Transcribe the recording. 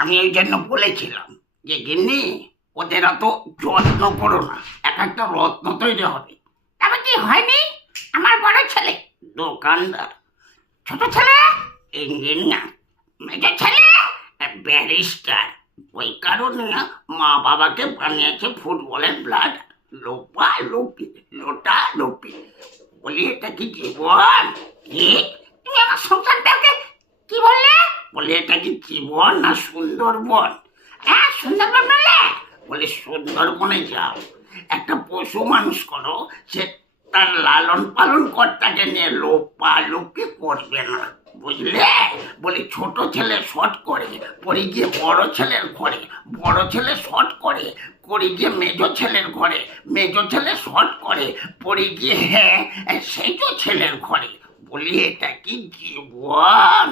আমি ওই জন্য বলেছিলাম যে, গিন্নি, ওদের অত যত্ন করো না। এক একটা রত্ন তৈরি হবে। তবে কি হয়নি? আমার বড় ছেলে, দোকানদার। ছোট ছেলে ইঞ্জিনিয়ার মেজ ছেলে ব্যারিস্টার ওই কারণে মা বাবাকে বানিয়েছে ফুটবলের ব্লাড লোপা, লোপি, লোটা, লোপি। বলি, এটা কি জীবন কি তুমি আমার সংসারটাকে কি বললে বলে, এটা কি জীবন না সুন্দরবন? হ্যাঁ সুন্দরবন বললে বলে, সুন্দরবনে যাও। একটা পশু মানুষ করো, সে তার লালন পালন কর্তাকে নিয়ে লোপা লোপি করবে না, বুঝলে? বলি, ছোট ছেলে শর্ট করে পরে গিয়ে বড় ছেলের ঘরে, বড় ছেলে শর্ট করে করে গিয়ে মেজো ছেলের ঘরে, মেজো ছেলে শর্ট করে পরে গিয়ে হ্যাঁ সেজো ছেলের ঘরে। বলি, এটা কি জীবন?